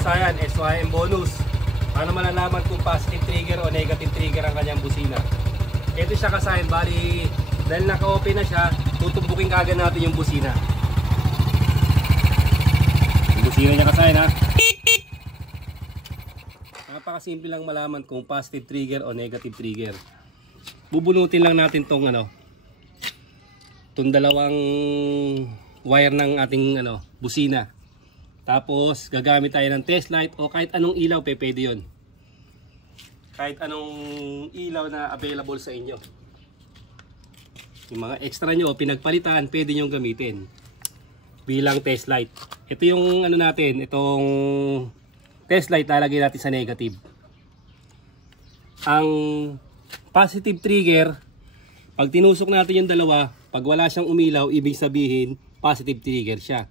kasayan, SYM bonus. Paano malalaman kung positive trigger o negative trigger ang kanyang busina? Ito siya kasayan, bali dahil naka-open na siya, tutubukin kagad natin yung busina. Yung busina niya kasayan ha. Napakasimple lang malaman kung positive trigger o negative trigger. Bubunutin lang natin tong itong dalawang wire ng ating busina. Tapos gagamit tayo ng test light o kahit anong ilaw, pwede yun. Kahit anong ilaw na available sa inyo. Yung mga extra nyo o pinagpalitan, pwede nyo gamitin bilang test light. Ito yung natin, itong test light lalagay natin sa negative. Ang positive trigger, pag tinusok natin yung dalawa, pag wala siyang umilaw, ibig sabihin positive trigger siya.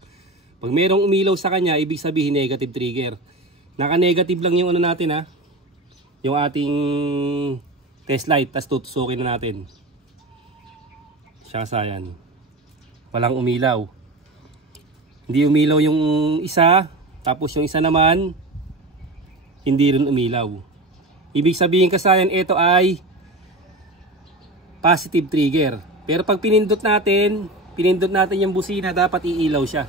Pag merong umilaw sa kanya, ibig sabihin negative trigger. Naka-negative lang yung natin ha. Yung ating test light, tas tutusukin na natin. Siya kasayan. Walang umilaw. Hindi umilaw yung isa, tapos yung isa naman hindi rin umilaw. Ibig sabihin kasayan, ito ay positive trigger. Pero pag pinindot natin yung busina, dapat iilaw siya.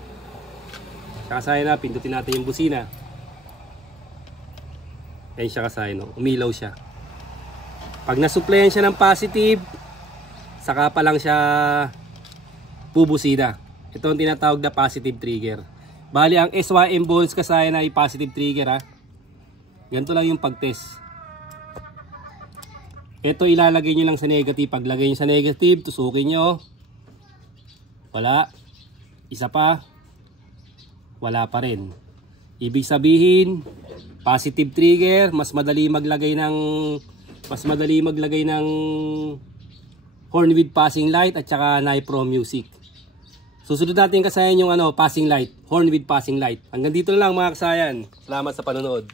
Kasayan na, pindutin natin yung busina. Ayan siya kasayan, umilaw siya. Pag nasupplyan siya ng positive, saka pa lang siya bubusina. Ito ang tinatawag na positive trigger. Bali ang SYM bonus kasayan ay positive trigger ha. Ganito lang yung pag-test. Ito ilalagay nyo lang sa negative. Paglagay nyo sa negative, tusukin nyo. Wala. Isa pa. Wala pa rin. Ibig sabihin, positive trigger, mas madali maglagay ng horn with passing light at saka Nipro music. Susunod natin kasayan yung passing light, horn with passing light. Hanggang dito na lang mga kasayan. Salamat sa panonood.